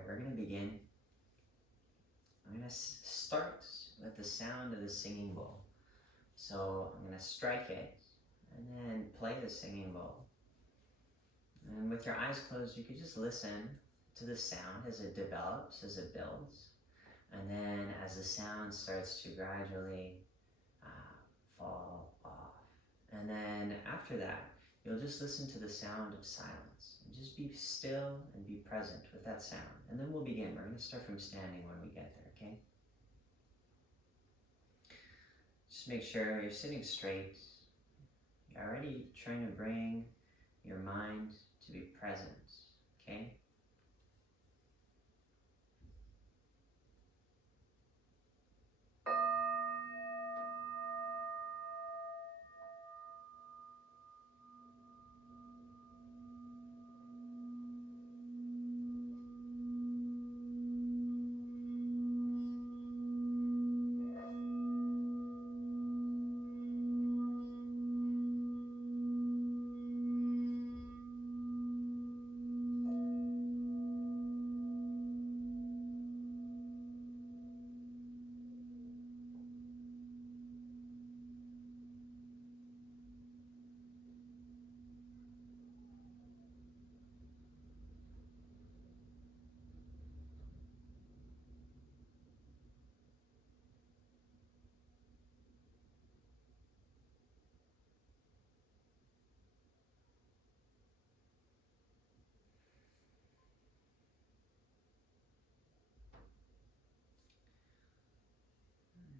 here, we're going to begin. I'm going to start with the sound of the singing bowl. So I'm going to strike it and then play the singing bowl. And with your eyes closed, you could just listen to the sound as it develops, as it builds. And then as the sound starts to gradually fall off. And then after that, you'll just listen to the sound of silence. And just be still and be present with that sound. And then we'll begin. We're going to start from standing when we get there, okay? Just make sure you're sitting straight. You're already trying to bring your mind to be present, okay?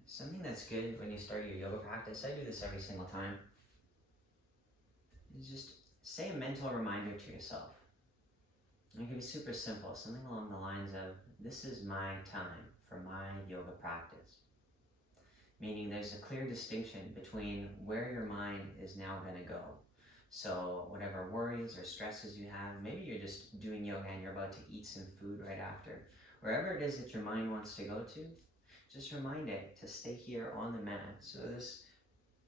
Something that's good when you start your yoga practice, I do this every single time, is just say a mental reminder to yourself. And it can be super simple, something along the lines of, this is my time for my yoga practice. Meaning there's a clear distinction between where your mind is now going to go. So whatever worries or stresses you have, maybe you're just doing yoga and you're about to eat some food right after. Wherever it is that your mind wants to go to, just remind it to stay here on the mat. So this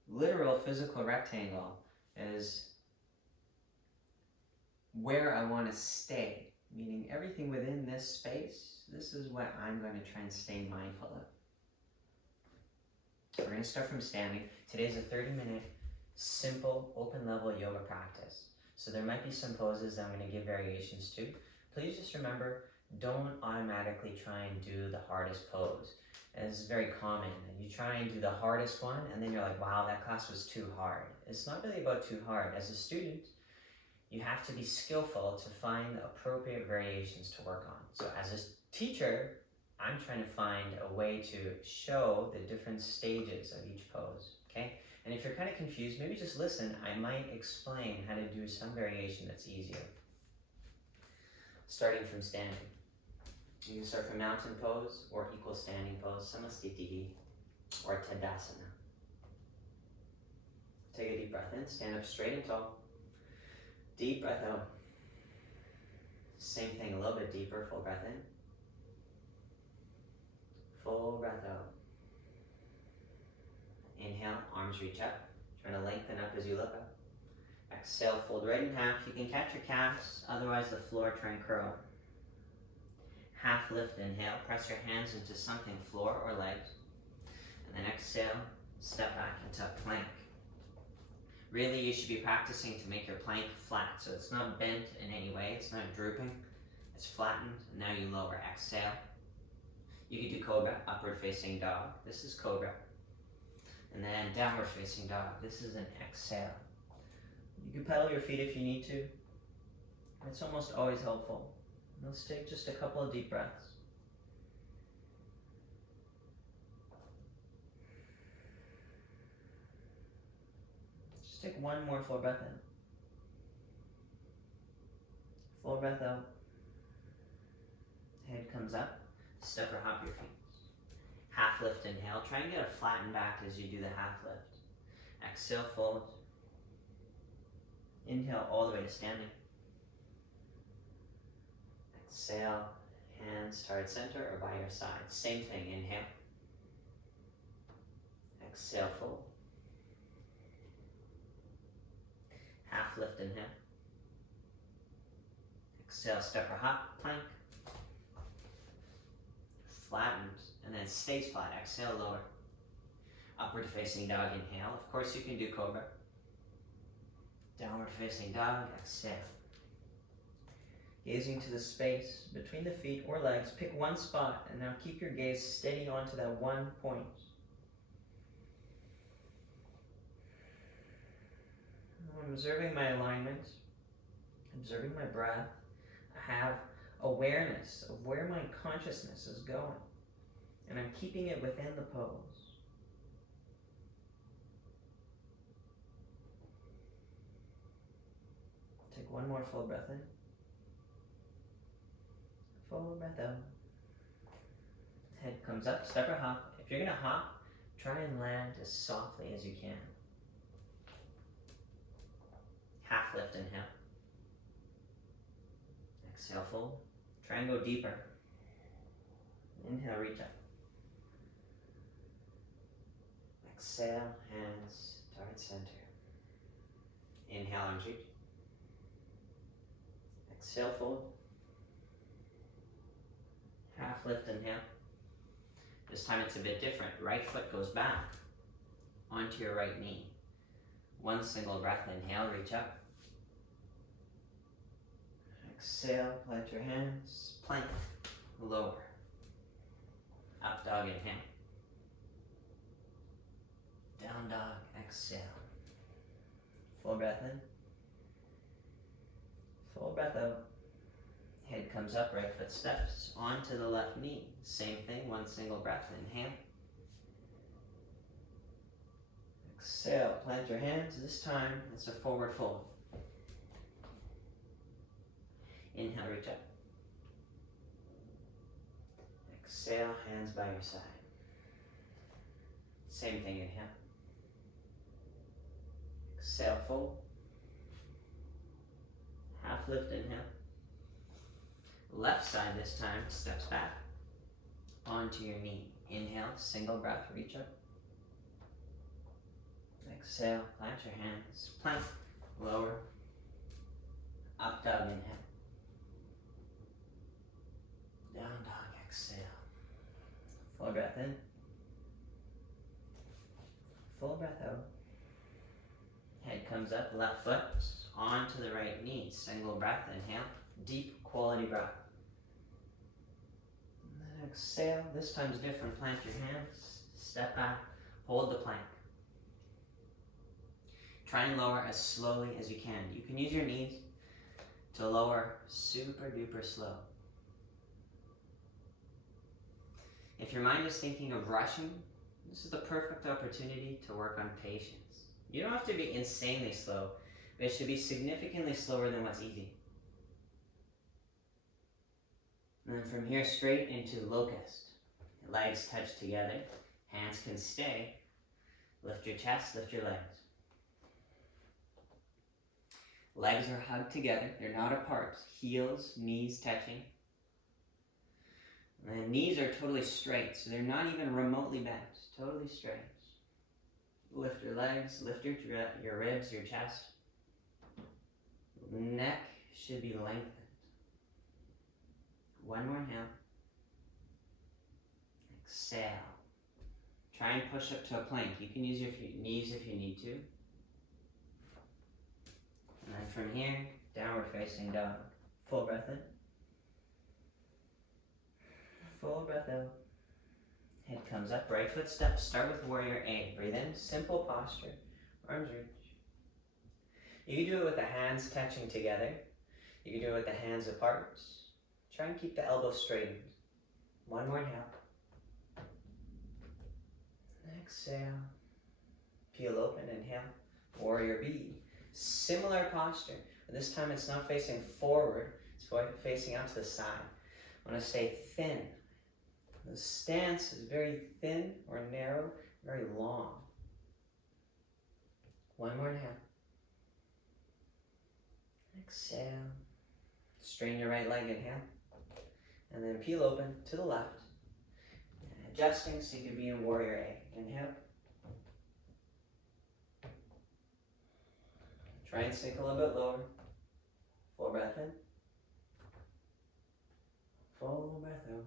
literal physical rectangle is where I want to stay, meaning everything within this space, this is what I'm going to try and stay mindful of. We're going to start from standing. Today's a 30-minute, simple, open-level yoga practice. So there might be some poses that I'm going to give variations to. Please just remember, don't automatically try and do the hardest pose. It's very common. You try and do the hardest one, and then you're like, wow, that class was too hard. It's not really about too hard. As a student, you have to be skillful to find the appropriate variations to work on. So as a teacher, I'm trying to find a way to show the different stages of each pose, okay? And if you're kind of confused, maybe just listen. I might explain how to do some variation that's easier. Starting from standing. You can start from mountain pose or equal standing pose, Samastiti, or Tadasana. Take a deep breath in, stand up straight and tall. Deep breath out. Same thing, a little bit deeper, full breath in. Full breath out. Inhale, arms reach up. Trying to lengthen up as you look up. Exhale, fold right in half. You can catch your calves, otherwise the floor, try and curl. Half lift, inhale, press your hands into something, floor or legs. And then exhale, step back into plank. Really, you should be practicing to make your plank flat, so it's not bent in any way, it's not drooping, it's flattened, and now you lower, exhale. You can do cobra, upward facing dog, this is cobra. And then downward facing dog, this is an exhale. You can pedal your feet if you need to, it's almost always helpful. Let's take just a couple of deep breaths. Just take one more full breath in. Full breath out. Head comes up. Step or hop your feet. Half lift, inhale. Try and get a flattened back as you do the half lift. Exhale, fold. Inhale all the way to standing. Exhale, hands toward center or by your side. Same thing, inhale. Exhale, fold. Half lift, inhale. Exhale, step or hop, plank. flattens, and then stays flat. Exhale, lower. Upward facing dog, inhale. Of course, you can do cobra. Downward facing dog, exhale. Gazing to the space between the feet or legs, pick one spot, and now keep your gaze steady onto that one point. I'm observing my alignment, observing my breath. I have awareness of where my consciousness is going, and I'm keeping it within the pose. Take one more full breath in. Full breath out. Head comes up, step or hop. If you're gonna hop, try and land as softly as you can. Half lift, inhale. Exhale, fold. Try and go deeper. Inhale, reach up. Exhale, hands toward center. Inhale, arms reach. Exhale, fold. Half lift, inhale. This time it's a bit different. Right foot goes back onto your right knee. One single breath, inhale, reach up. Exhale, plant your hands, plank, lower. Up dog, inhale. Down dog, exhale. Full breath in. Full breath out. Head comes up, right foot steps onto the left knee. Same thing, one single breath, inhale. Exhale, plant your hands. This time, it's a forward fold. Inhale, reach up. Exhale, hands by your side. Same thing, inhale. Exhale, fold. Half lift, inhale. Left side this time, steps back onto your knee. Inhale, single breath, reach up. Exhale, plant your hands, plank, lower. Up dog, inhale. Down dog, exhale. Full breath in. Full breath out. Head comes up, left foot onto the right knee. Single breath, inhale. Deep quality breath. And then exhale. This time's different. Plant your hands. Step back. Hold the plank. Try and lower as slowly as you can. You can use your knees to lower super duper slow. If your mind is thinking of rushing, this is the perfect opportunity to work on patience. You don't have to be insanely slow, but it should be significantly slower than what's easy. And then from here, straight into locust. Legs touch together, hands can stay. Lift your chest, lift your legs. Legs are hugged together, they're not apart. Heels, knees touching. And the knees are totally straight, so they're not even remotely bent. Totally straight. Lift your legs, lift your ribs, your chest. Neck should be lengthened. One more inhale. Exhale. Try and push up to a plank. You can use your knees if you need to. And then from here, downward facing dog. Full breath in. Full breath out. Head comes up, right foot steps. Start with warrior A. Breathe in, simple posture, arms reach. You can do it with the hands touching together. You can do it with the hands apart. Try and keep the elbows straightened. One more inhale. Exhale. Peel open, inhale. Warrior B. Similar posture, but this time it's not facing forward, it's facing out to the side. I want to stay thin. The stance is very thin or narrow, very long. One more inhale. Exhale. Strain your right leg, inhale. And then peel open to the left. Adjusting so you can be in warrior A. Inhale. Try and sink a little bit lower. Full breath in. Full breath out.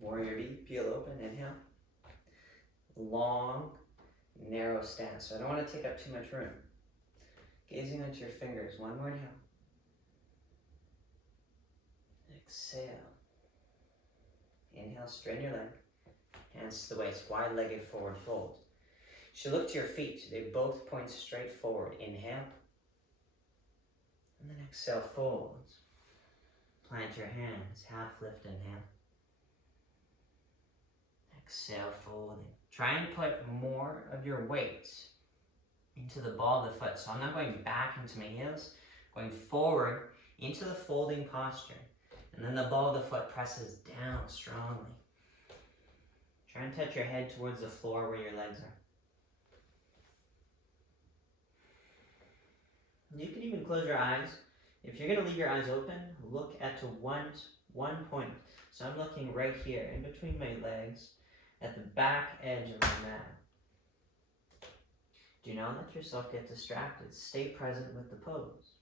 Warrior B, peel open, inhale. Long, narrow stance. So I don't want to take up too much room. Gazing into your fingers. One more inhale. Exhale. Inhale, straighten your leg. Hands to the waist, wide-legged forward fold. You should look to your feet. They both point straight forward. Inhale. And then exhale, fold. Plant your hands, half lift, inhale. Exhale, folding. Try and put more of your weight into the ball of the foot. So I'm not going back into my heels, going forward into the folding posture. And then the ball of the foot presses down strongly. Try and touch your head towards the floor where your legs are. You can even close your eyes. If you're going to leave your eyes open, look at to one point. So I'm looking right here in between my legs at the back edge of my mat. Do not let yourself get distracted. Stay present with the pose.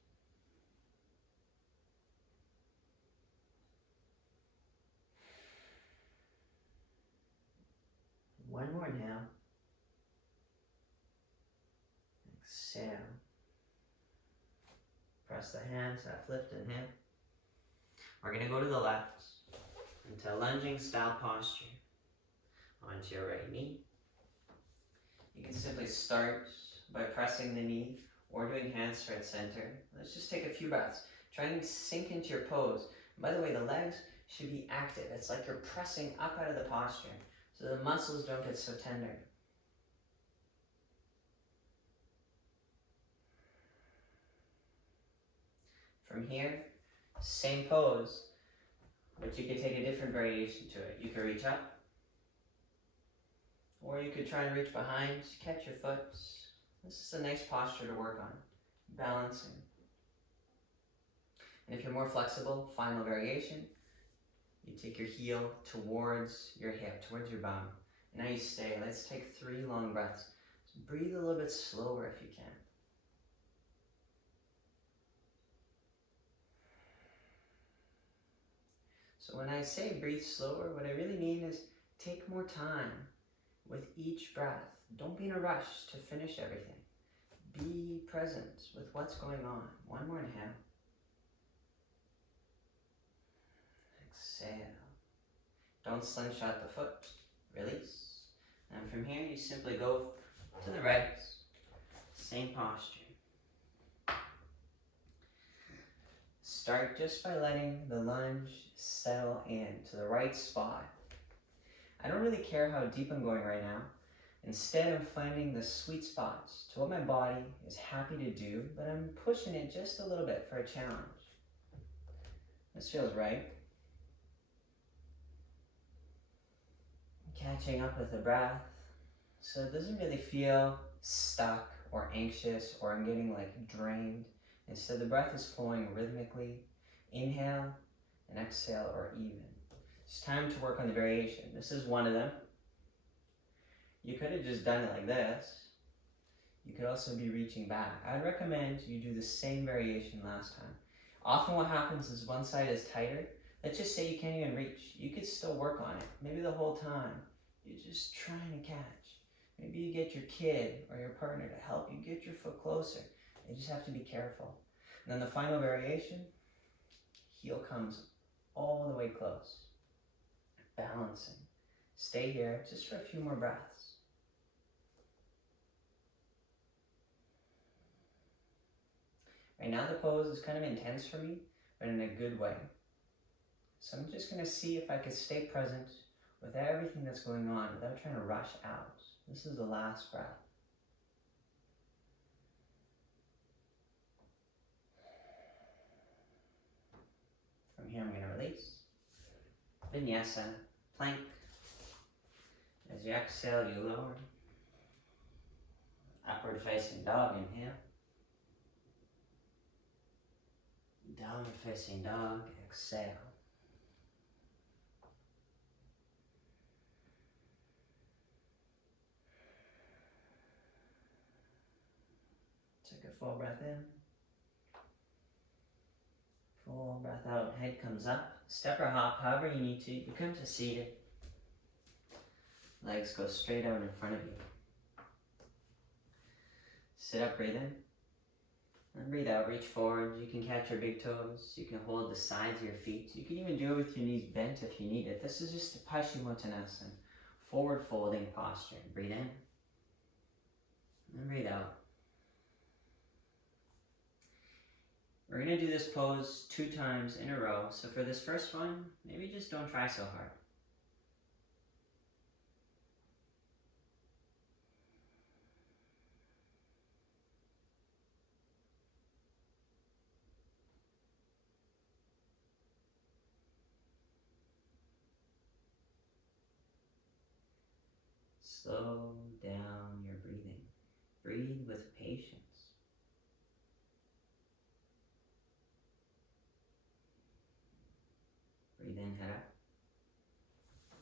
One more inhale. Exhale. Press the hands, half lift, inhale. We're going to go to the left into lunging style posture. Onto your right knee. You can simply start by pressing the knee or doing hands straight center. Let's just take a few breaths. Try and sink into your pose. And by the way, the legs should be active. It's like you're pressing up out of the posture so the muscles don't get so tender. From here, same pose, but you could take a different variation to it. You could reach up, or you could try and reach behind, catch your foot. This is a nice posture to work on, balancing. And if you're more flexible, final variation, you take your heel towards your hip, towards your bum. Now you stay. Let's take 3 long breaths. So breathe a little bit slower if you can. So when I say breathe slower, what I really mean is take more time with each breath. Don't be in a rush to finish everything. Be present with what's going on. One more inhale. Exhale. Don't slingshot the foot. Release. And from here, you simply go to the right. Same posture. Start just by letting the lunge settle in to the right spot. I don't really care how deep I'm going right now. Instead, I'm finding the sweet spots to what my body is happy to do, but I'm pushing it just a little bit for a challenge. This feels right. Catching up with the breath, so it doesn't really feel stuck or anxious or I'm getting like drained. Instead, the breath is flowing rhythmically. Inhale and exhale are even. It's time to work on the variation. This is one of them. You could have just done it like this. You could also be reaching back. I'd recommend you do the same variation last time. Often what happens is one side is tighter. Let's just say you can't even reach. You could still work on it. Maybe the whole time you're just trying to catch. Maybe you get your kid or your partner to help you get your foot closer. You just have to be careful. And then the final variation, heel comes all the way close. Balancing. Stay here just for a few more breaths. Right now the pose is kind of intense for me, but in a good way. So I'm just going to see if I can stay present with everything that's going on without trying to rush out. This is the last breath. From here I'm going to release. Vinyasa, plank. As you exhale, you lower. Upward facing dog, inhale. Downward facing dog, exhale. Take a full breath in. Full breath out, head comes up. Step or hop, however you need to. You come to seated. Legs go straight out in front of you. Sit up, breathe in. And breathe out, reach forward. You can catch your big toes. You can hold the sides of your feet. You can even do it with your knees bent if you need it. This is just a Paschimottanasana, forward folding posture. Breathe in. And breathe out. We're going to do this pose 2 times in a row. So for this first one, maybe just don't try so hard. Slow down your breathing. Breathe with patience. Breathe in, head up.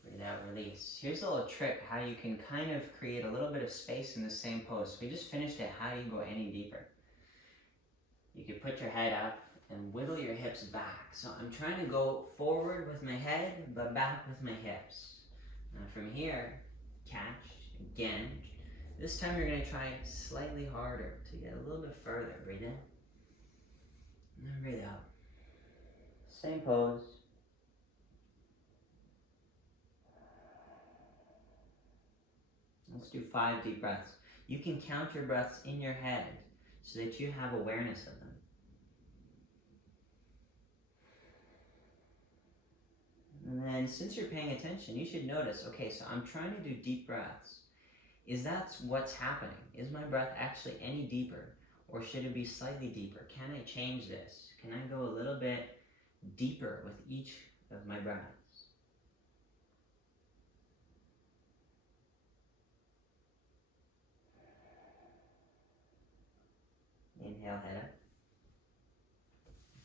Breathe out, release. Here's a little trick how you can kind of create a little bit of space in the same pose. We just finished it. How do you go any deeper? You can put your head up and whittle your hips back. So I'm trying to go forward with my head, but back with my hips. Now from here, catch, again. This time you're going to try slightly harder to get a little bit further. Breathe in. And then breathe out. Same pose. Let's do 5 deep breaths. You can count your breaths in your head so that you have awareness of them. And then since you're paying attention, you should notice, okay, so I'm trying to do deep breaths. Is that what's happening? Is my breath actually any deeper? Or should it be slightly deeper? Can I change this? Can I go a little bit deeper with each of my breaths? Inhale, head up.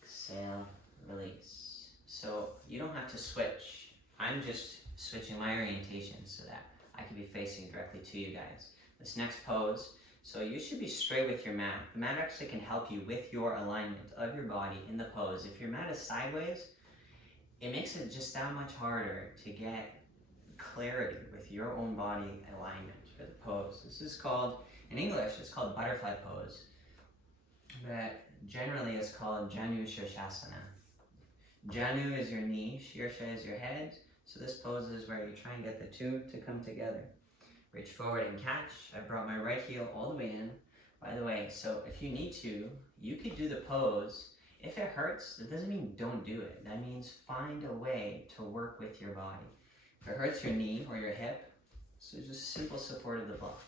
Exhale, release. So you don't have to switch. I'm just switching my orientation so that I can be facing directly to you guys. This next pose, so you should be straight with your mat. The mat actually can help you with your alignment of your body in the pose. If your mat is sideways, it makes it just that much harder to get clarity with your own body alignment for the pose. This is called, in English, it's called butterfly pose, but generally it's called Janu Shirshasana. Janu is your knee, Shirsha is your head. So this pose is where you try and get the two to come together. Reach forward and catch. I brought my right heel all the way in. By the way, so if you need to, you could do the pose. If it hurts, that doesn't mean don't do it. That means find a way to work with your body. If it hurts your knee or your hip, so just simple support of the block.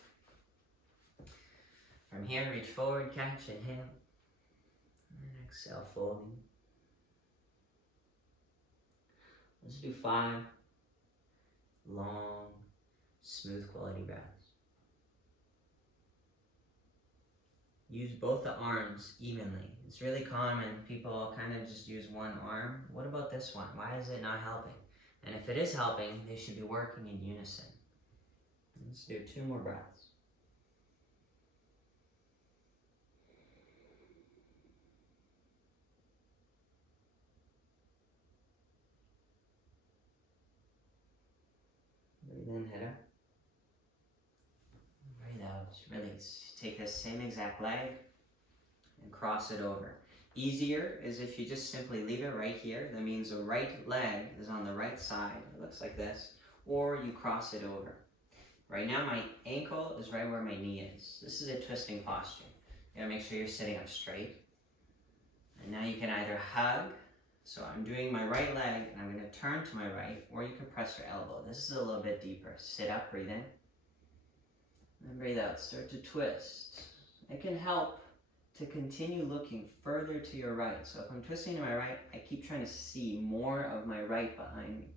From here, reach forward, catch, inhale. And exhale, folding. Let's do 5 long, smooth quality breaths. Use both the arms evenly. It's really common, people kind of just use one arm. What about this one? Why is it not helping? And if it is helping, they should be working in unison. Let's do 2 more breaths. Breathe in, head up. Breathe out, release. Take this same exact leg and cross it over. Easier is if you just simply leave it right here. That means the right leg is on the right side. It looks like this. Or you cross it over. Right now my ankle is right where my knee is. This is a twisting posture. You gotta make sure you're sitting up straight. And now you can either hug. So I'm doing my right leg and I'm gonna turn to my right, or you can press your elbow. This is a little bit deeper. Sit up, breathe in. And breathe out, start to twist. It can help to continue looking further to your right. So if I'm twisting to my right, I keep trying to see more of my right behind me.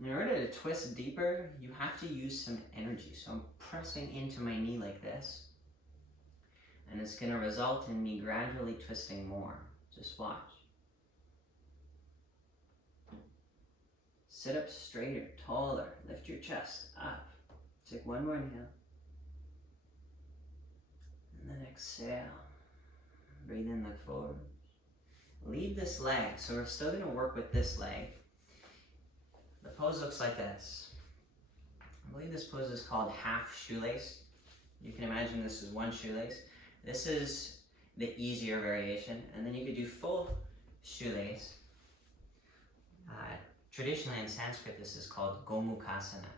In order to twist deeper, you have to use some energy. So I'm pressing into my knee like this. And it's gonna result in me gradually twisting more. Just watch. Sit up straighter, taller, lift your chest up. Take 1 more inhale. And then exhale. Breathe in, look forward. Leave this leg. So we're still gonna work with this leg. The pose looks like this. I believe this pose is called half shoelace. You can imagine this is one shoelace. This is the easier variation, and then you could do full shoelace. Traditionally in Sanskrit, this is called Gomukhasana,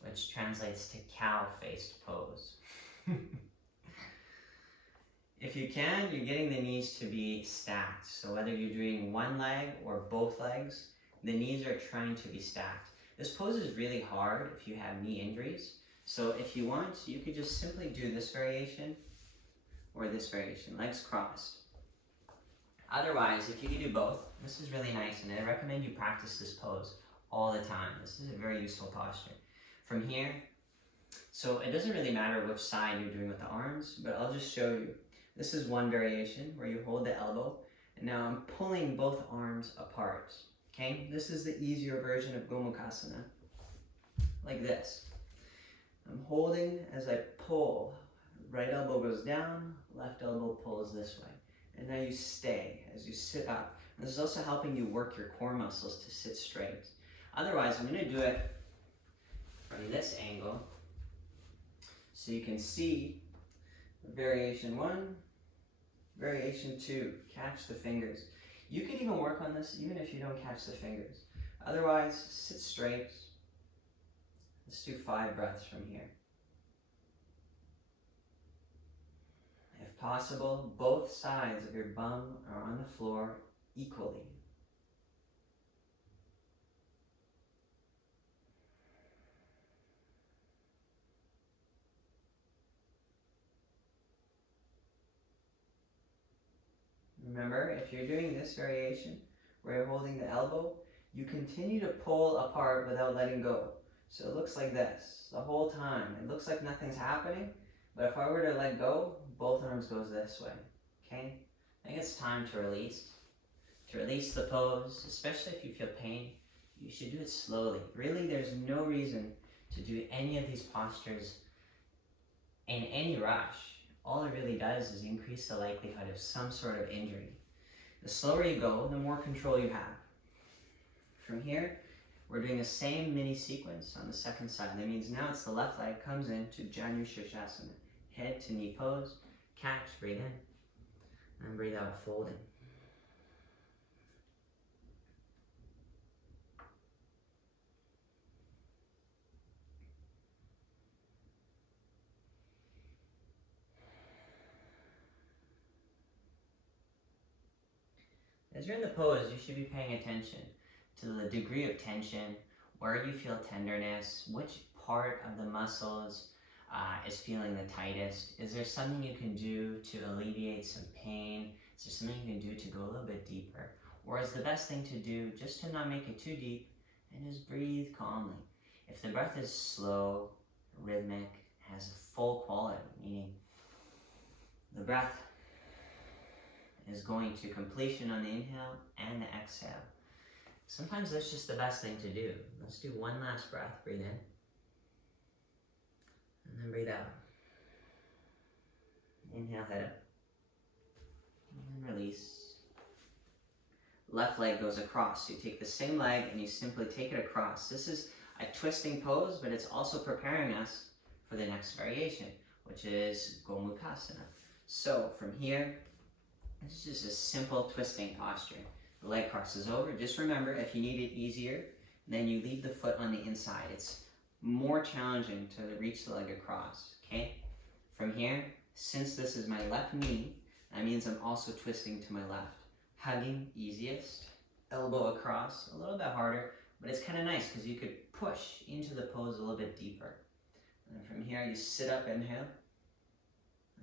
which translates to cow-faced pose. If you can, you're getting the knees to be stacked. So whether you're doing one leg or both legs, the knees are trying to be stacked. This pose is really hard if you have knee injuries. So if you want, you could just simply do this variation or this variation, legs crossed. Otherwise, if you could do both, this is really nice, and I recommend you practice this pose all the time. This is a very useful posture. From here, so it doesn't really matter which side you're doing with the arms, but I'll just show you. This is one variation where you hold the elbow, and now I'm pulling both arms apart. Okay, this is the easier version of Gomukhasana, like this. I'm holding as I pull. Right elbow goes down, left elbow pulls this way. And now you stay as you sit up. And this is also helping you work your core muscles to sit straight. Otherwise, I'm going to do it from this angle so you can see variation 1, variation 2. Catch the fingers. You can even work on this even if you don't catch the fingers. Otherwise, sit straight. Let's do 5 breaths from here. If possible, both sides of your bum are on the floor equally. Remember, if you're doing this variation where you're holding the elbow, you continue to pull apart without letting go. So it looks like this the whole time. It looks like nothing's happening, but if I were to let go, both arms goes this way, okay? I think it's time to release. To release the pose, especially if you feel pain, you should do it slowly. Really, there's no reason to do any of these postures in any rush. All it really does is increase the likelihood of some sort of injury. The slower you go, the more control you have. From here, we're doing the same mini sequence on the second side. That means now it's the left leg comes into Janu Shirshasana. Head to knee pose, catch, breathe in, and breathe out, folding. As you're in the pose, you should be paying attention to the degree of tension, where you feel tenderness, which part of the muscles is feeling the tightest. Is there something you can do to alleviate some pain? Is there something you can do to go a little bit deeper? Or is the best thing to do just to not make it too deep and just breathe calmly? If the breath is slow, rhythmic, has a full quality, meaning the breath is going to completion on the inhale and the exhale. Sometimes that's just the best thing to do. Let's do one last breath. Breathe in. And then breathe out. Inhale, head up. And then release. Left leg goes across. So you take the same leg and you simply take it across. This is a twisting pose, but it's also preparing us for the next variation, which is Gomukhasana. So from here, this is just a simple twisting posture. The leg crosses over. Just remember, if you need it easier, then you leave the foot on the inside. It's more challenging to reach the leg across, okay? From here, since this is my left knee, that means I'm also twisting to my left. Hugging, easiest. Elbow across, a little bit harder, but it's kind of nice because you could push into the pose a little bit deeper. And from here, you sit up, inhale,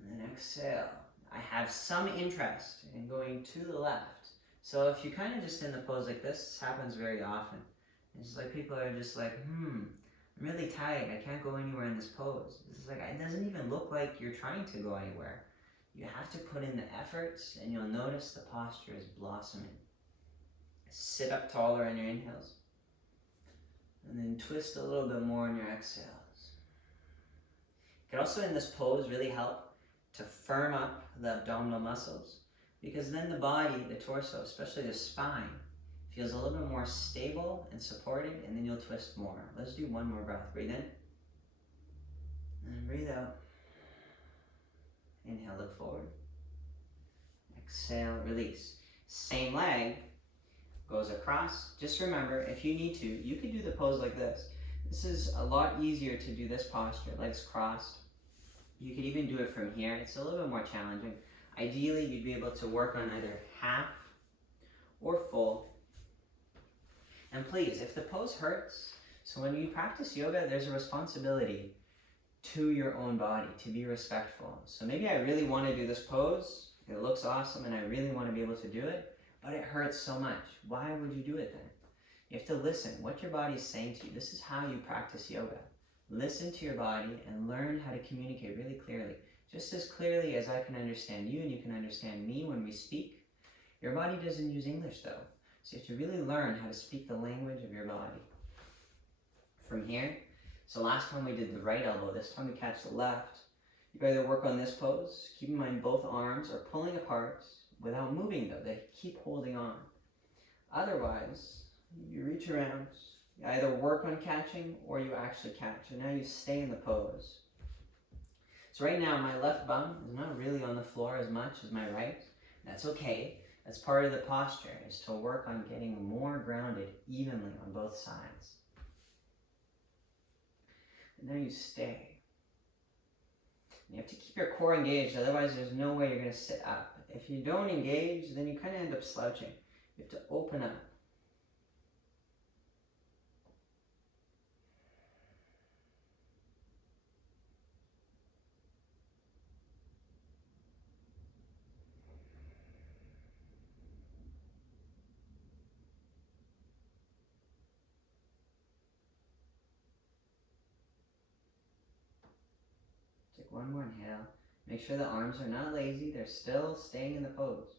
and then exhale. I have some interest in going to the left. So if you kind of just in the pose like this happens very often. It's like people are just like, I'm really tight. I can't go anywhere in this pose. It's like, it doesn't even look like you're trying to go anywhere. You have to put in the efforts and you'll notice the posture is blossoming. Sit up taller on your inhales. And then twist a little bit more on your exhales. It can also in this pose really help to firm up the abdominal muscles, because then the body, the torso, especially the spine, Feels a little bit more stable and supported, and then you'll twist more. Let's do one more breath. Breathe in, and breathe out. Inhale, look forward. Exhale, release. Same leg goes across. Just remember, if you need to, you could do the pose like this. This is a lot easier to do this posture, legs crossed. You could even do it from here. It's a little bit more challenging. Ideally, you'd be able to work on either half or full. And please, if the pose hurts, so when you practice yoga, there's a responsibility to your own body to be respectful. So maybe I really want to do this pose. It looks awesome and I really want to be able to do it, but it hurts so much. Why would you do it then? You have to listen what your body is saying to you. This is how you practice yoga. Listen to your body and learn how to communicate really clearly. Just as clearly as I can understand you and you can understand me when we speak. Your body doesn't use English though. So you have to really learn how to speak the language of your body. From here, so last time we did the right elbow, this time we catch the left. You either work on this pose, keep in mind both arms are pulling apart without moving though, they keep holding on. Otherwise, you reach around, you either work on catching or you actually catch, and now you stay in the pose. So right now my left bum is not really on the floor as much as my right. That's okay. That's part of the posture, is to work on getting more grounded evenly on both sides. And now you stay. You have to keep your core engaged, otherwise there's no way you're going to sit up. If you don't engage, then you kind of end up slouching. You have to open up. Take one more inhale. Make sure the arms are not lazy, they're still staying in the pose.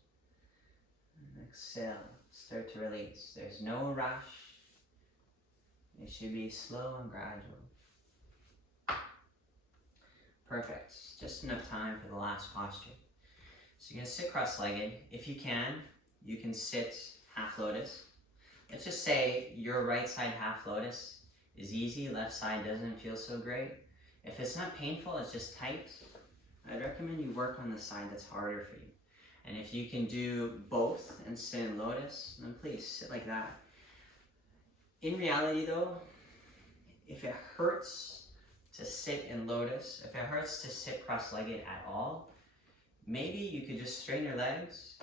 And exhale, start to release. There's no rush. It should be slow and gradual. Perfect, just enough time for the last posture. So you're gonna sit cross-legged. If you can sit half lotus. Let's just say your right side half lotus is easy, left side doesn't feel so great. If it's not painful, it's just tight, I'd recommend you work on the side that's harder for you. And if you can do both and sit in lotus, then please sit like that. In reality though, if it hurts to sit in lotus, if it hurts to sit cross-legged at all, maybe you could just straighten your legs,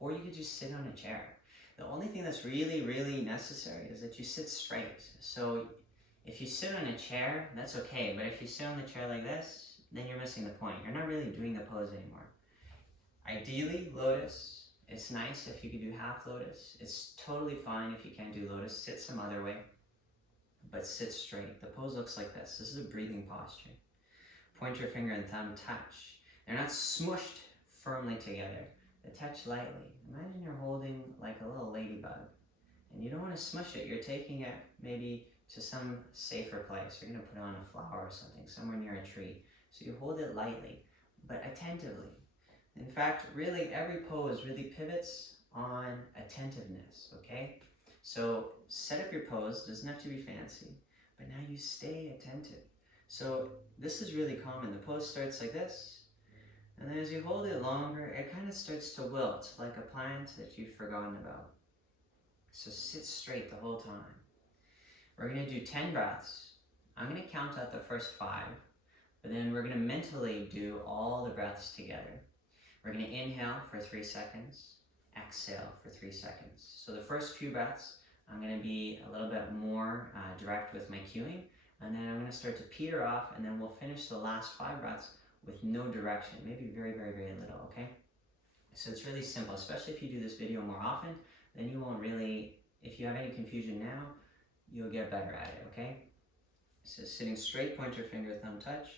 or you could just sit on a chair. The only thing that's really, really necessary is that you sit straight. So if you sit on a chair, that's okay, but if you sit on the chair like this, then you're missing the point. You're not really doing the pose anymore. Ideally, lotus. It's nice if you could do half lotus. It's totally fine if you can't do lotus. Sit some other way, but sit straight. The pose looks like this. This is a breathing posture. Pointer finger and thumb touch. They're not smushed firmly together. They touch lightly. Imagine you're holding like a little ladybug, and you don't want to smush it. You're taking it maybe to some safer place. You're going to put it on a flower or something, somewhere near a tree. So you hold it lightly, but attentively. In fact, really every pose really pivots on attentiveness, okay? So set up your pose, doesn't have to be fancy, but now you stay attentive. So this is really common. The pose starts like this, and then as you hold it longer, it kind of starts to wilt like a plant that you've forgotten about. So sit straight the whole time. We're going to do 10 breaths. I'm going to count out the first 5, but then we're going to mentally do all the breaths together. We're going to inhale for 3 seconds, exhale for 3 seconds. So the first few breaths, I'm going to be a little bit more direct with my cueing, and then I'm going to start to peter off, and then we'll finish the last 5 breaths with no direction, maybe very, very, very little, okay? So it's really simple, especially if you do this video more often, then you won't really, if you have any confusion now, you'll get better at it, okay? So sitting straight, pointer finger, thumb touch,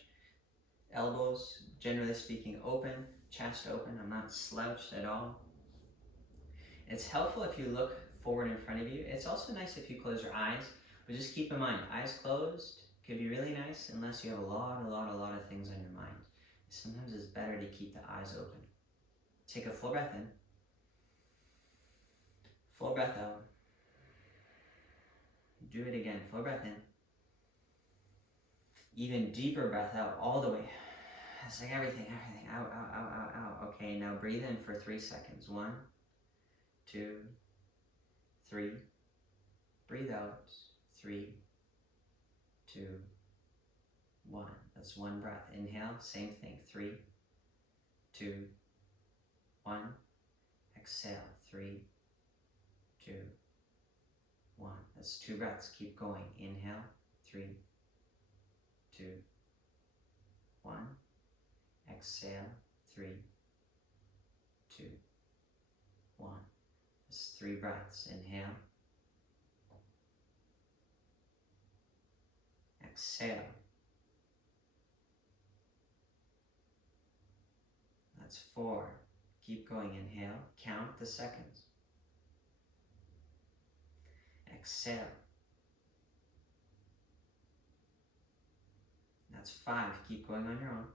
elbows, generally speaking, open, chest open. I'm not slouched at all. It's helpful if you look forward in front of you. It's also nice if you close your eyes, but just keep in mind, eyes closed could be really nice unless you have a lot of things on your mind. Sometimes it's better to keep the eyes open. Take a full breath in, full breath out. Do it again. Full breath in. Even deeper breath out all the way. It's like everything. Out, out, out, out, out. Okay, now breathe in for 3 seconds. 1, 2, 3. Breathe out. 3, 2, 1. That's one breath. Inhale, same thing. 3, 2, 1. Exhale. 3, 2, 1. That's 2 breaths. Keep going. Inhale. 3, 2, 1. Exhale. 3, 2, 1. That's 3 breaths. Inhale. Exhale. That's 4. Keep going. Inhale. Count the seconds. Exhale. That's 5. Keep going on your own.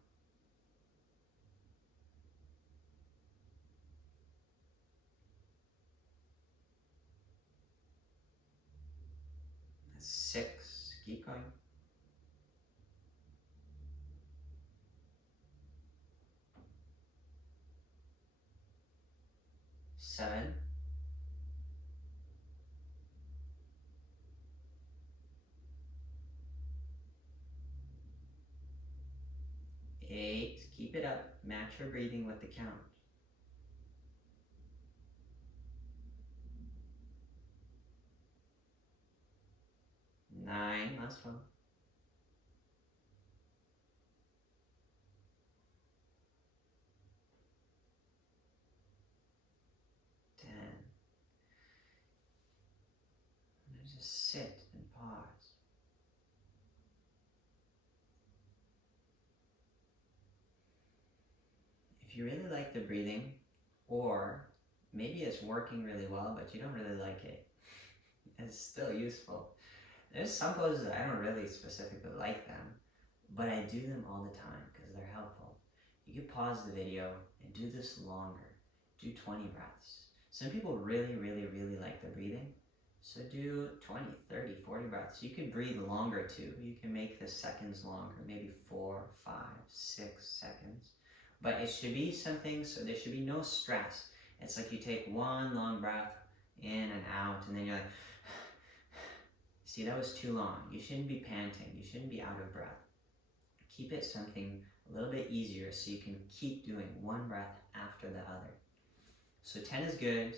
That's 6. Keep going. 7. 8. Keep it up. Match your breathing with the count. 9. Last one. 10. And just sit and pause. If you really like the breathing, or maybe it's working really well, but you don't really like it, it's still useful. There's some poses that I don't really specifically like them, but I do them all the time because they're helpful. You can pause the video and do this longer. Do 20 breaths. Some people really, really, really like the breathing, so do 20, 30, 40 breaths. You can breathe longer too. You can make the seconds longer, maybe 4, 5, 6 seconds. But it should be something, so there should be no stress. It's like you take one long breath in and out, and then you're like, see, that was too long. You shouldn't be panting. You shouldn't be out of breath. Keep it something a little bit easier so you can keep doing one breath after the other. So 10 is good,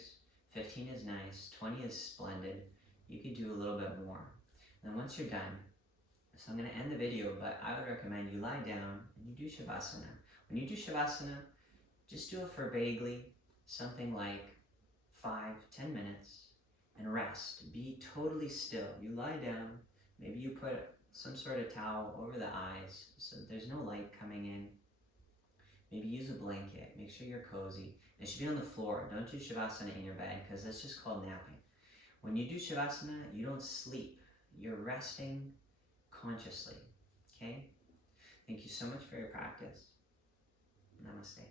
15 is nice, 20 is splendid. You could do a little bit more. And then once you're done, so I'm going to end the video, but I would recommend you lie down and you do Shavasana. When you do Shavasana, just do it for vaguely, something like 5-10 minutes, and rest. Be totally still. You lie down, maybe you put some sort of towel over the eyes so there's no light coming in. Maybe use a blanket, make sure you're cozy. It should be on the floor. Don't do Shavasana in your bed because that's just called napping. When you do Shavasana, you don't sleep. You're resting consciously, okay? Thank you so much for your practice. Namaste.